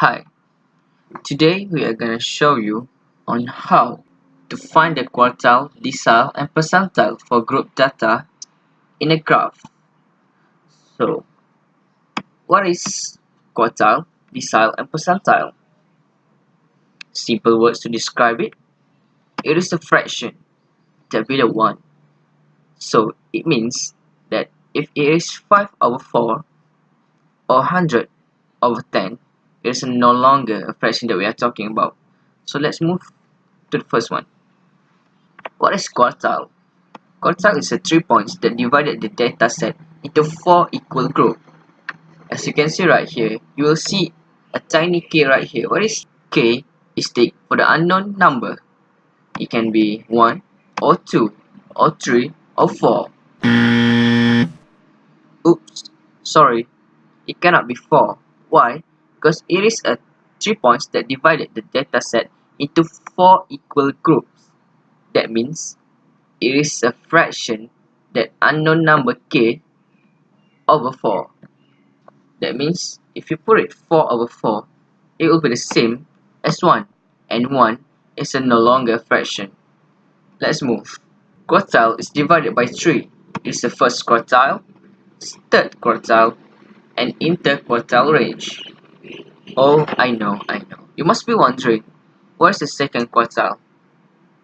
Hi, today we are going to show you on how to find the quartile, decile, and percentile for group data in a graph. So, what is quartile, decile, and percentile? Simple words to describe it. It is a fraction that below 1. So, it means that if it is 5 over 4 or 100 over 10, it is no longer a fraction that we are talking about. So, let's move to the first one. What is quartile? Quartile is a 3 points that divided the data set into 4 equal groups. As you can see right here, you will see a tiny k right here. What is k? Is take for the unknown number. It can be 1 or 2 or 3 or 4. Oops, sorry, it cannot be 4. Why? Because it is a 3 points that divided the data set into 4 equal groups. That means it is a fraction that unknown number k over 4. That means if you put it 4 over 4, it will be the same as 1, and 1 is no longer a fraction. Let's move. Quartile is divided by 3. It is the first quartile, third quartile, and interquartile range. Oh, I know. You must be wondering, where's the second quartile?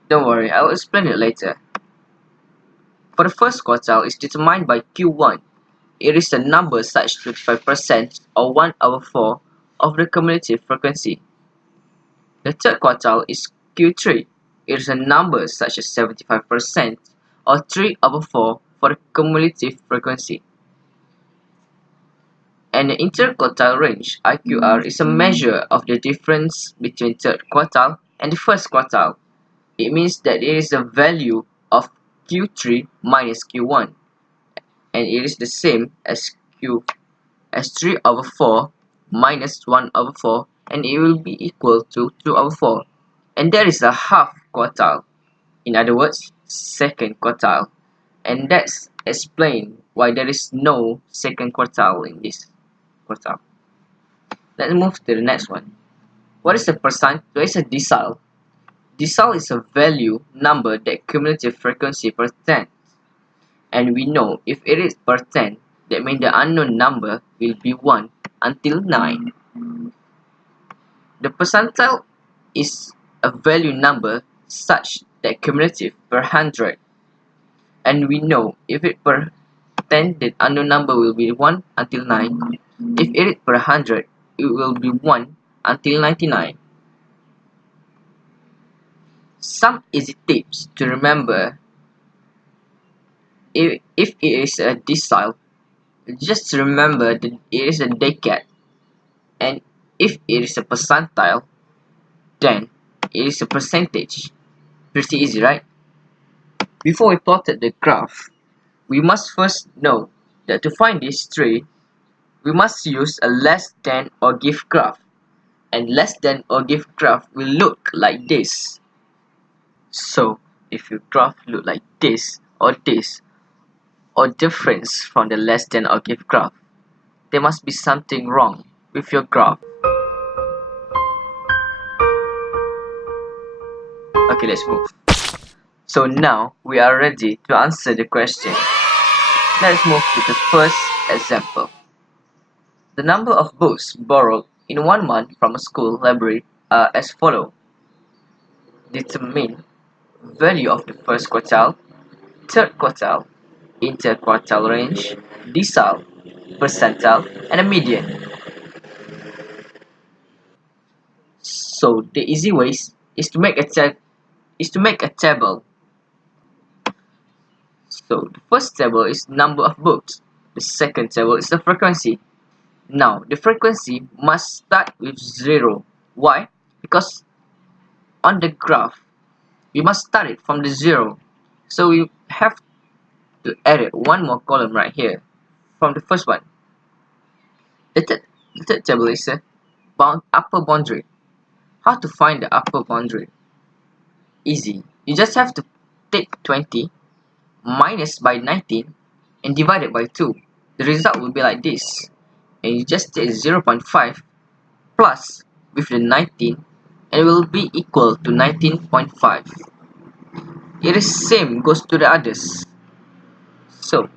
Don't worry, I will explain it later. For the first quartile is determined by Q1. It is a number such 25% or 1 over 4 of the cumulative frequency. The third quartile is Q3. It is a number such as 75% or 3 over 4 for the cumulative frequency. And the interquartile range, IQR, is a measure of the difference between third quartile and the first quartile. It means that it is the value of Q3 minus Q1, and it is the same as 3 over 4 minus 1 over 4, and it will be equal to 2 over 4. And there is a half quartile, in other words, second quartile. And that's explain why there is no second quartile in this quartile. Let's move to the next one. What is a percent? What is a decile? Decile is a value number that cumulative frequency per 10. And we know if it is per 10, that means the unknown number will be 1 until 9. The percentile is a value number such that cumulative per 100. And we know if it per 10, the unknown number will be 1 until 9. If it is per 100, it will be 1 until 99. Some easy tips to remember. If it is a decile, just remember that it is a decade. And if it is a percentile, then it is a percentage. Pretty easy, right? Before we plotted the graph, we must first know that to find these three, we must use a less than or give graph. And less than or give graph will look like this. So, if your graph look like this, or difference from the less than or give graph, there must be something wrong with your graph. Okay, let's move. So now we are ready to answer the question. Let's move to the first example. The number of books borrowed in 1 month from a school library are as follows. Determine value of the first quartile, third quartile, interquartile range, decile, percentile, and a median. So the easy ways is to make a table. So the first table is number of books. The second table is the frequency. Now the frequency must start with 0. Why? Because on the graph we must start it from the 0. So we have to add one more column right here from the first one. The third table is a upper boundary. How to find the upper boundary? Easy. You just have to take 20 minus by 19 and divide it by 2. The result will be like this. And you just take 0.5 plus with the 19 and will be equal to 19.5. It is same goes to the others. So,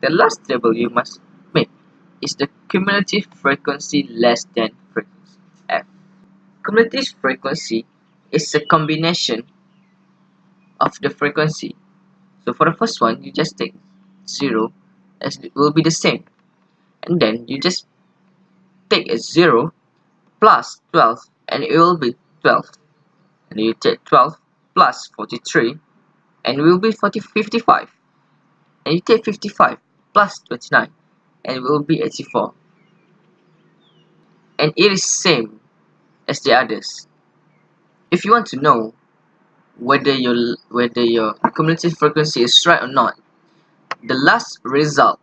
the last table you must make is the cumulative frequency less than frequency f. Cumulative frequency is a combination of the frequency. So for the first one, you just take 0 as it will be the same. And then you just take a 0 plus 12 and it will be 12. And you take 12 plus 43 and it will be 55. And you take 55 plus 29 and it will be 84. And it is same as the others. If you want to know whether your cumulative frequency is right or not, the last result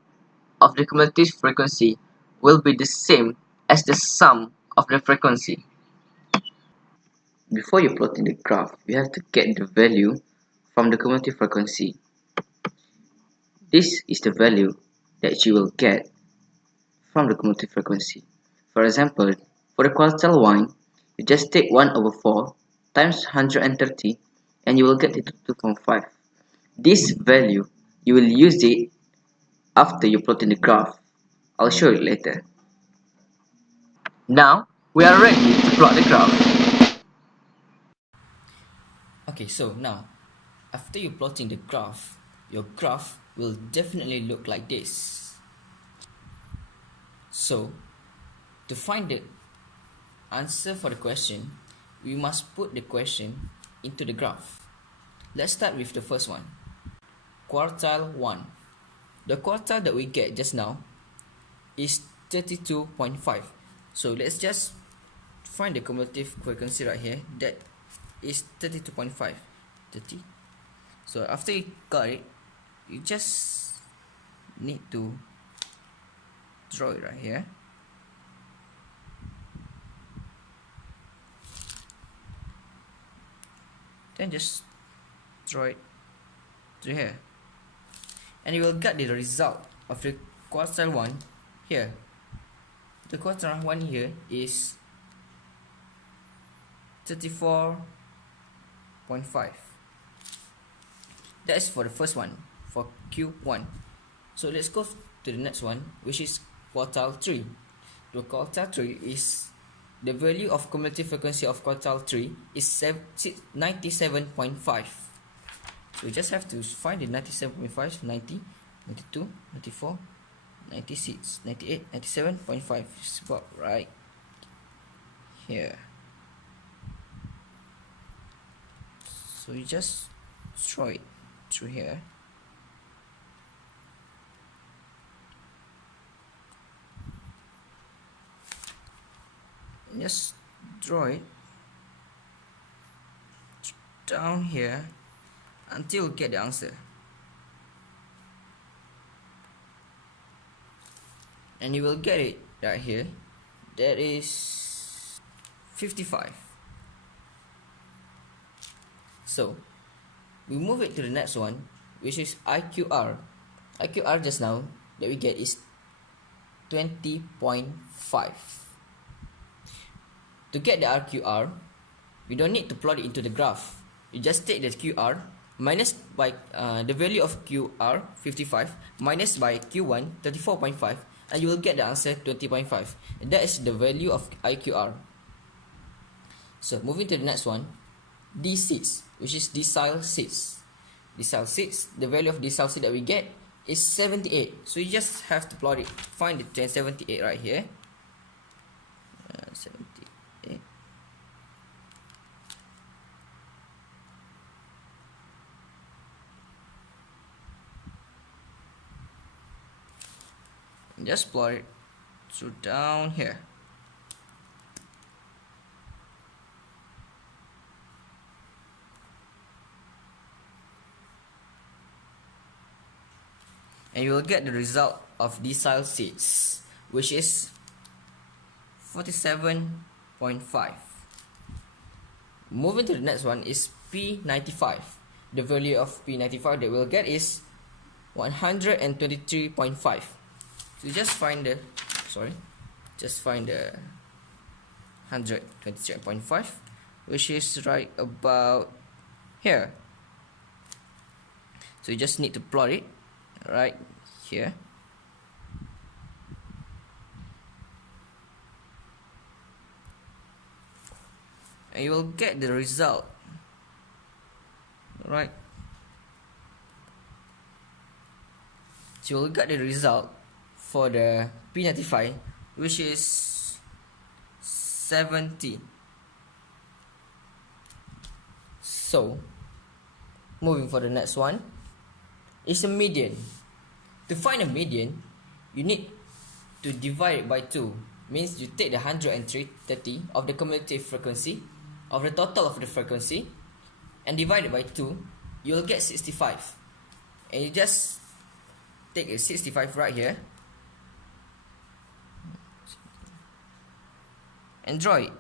of the cumulative frequency will be the same as the sum of the frequency. Before you plot in the graph, you have to get the value from the cumulative frequency. This is the value that you will get from the cumulative frequency. For example, for the quartile one, you just take 1 over 4 times 130 and you will get it to 2.5. This value, you will use it after you plot in the graph. I'll show you later. Now, we are ready to plot the graph. Okay, so now, after you plotting the graph, your graph will definitely look like this. So, to find the answer for the question, we must put the question into the graph. Let's start with the first one, quartile 1. The quartile that we get just now is 32.5. So let's just find the cumulative frequency right here. That is 32.5. 30. So after you got it, you just need to draw it right here. Then just draw it to here. And you will get the result of the quartile 1 here. The quartile 1 here is 34.5. That is for the first one, for Q1. So let's go to the next one, which is quartile 3. The quartile 3 is the value of cumulative frequency of quartile 3 is 97.5. So we just have to find the 97.5, 90, 92, 94, 96, 98, 97.5. It's about right here. So you just draw it through here. Just draw it down here until you get the answer. And you will get it right here. That is 55. So we move it to the next one, which is IQR. IQR just now that we get is 20.5. To get the RQR, we don't need to plot it into the graph. You just take the QR minus by the value of QR 55 minus by Q1 34.5 and you will get the answer 20.5. And that is the value of IQR. So moving to the next one, D6, which is desile 6. Desile 6, the value of desile 6 that we get is 78. So you just have to plot it, find the 78 right here. 78. Just plot it through down here. And you will get the result of desile 6, which is 47.5. Moving to the next one is P95. The value of P95 that we'll get is 123.5. So just find the 127.5, which is right about here. So you just need to plot it right here. And you will get the result, right? So you will get the result for the P95, which is 70. So moving for the next one is a median. To find a median, you need to divide it by 2. Means you take the 130 of the cumulative frequency of the total of the frequency and divide it by 2. You'll get 65. And you just take a 65 right here and draw it.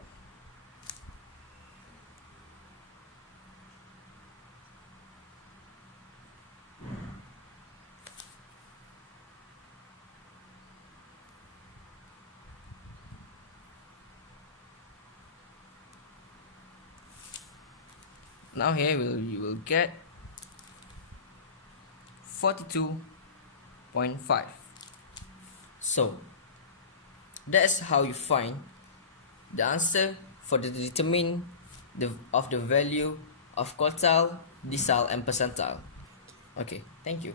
Now here you will get 42.5. So that's how you find the answer for the determine of the value of quartile, decile, and percentile. Okay, thank you.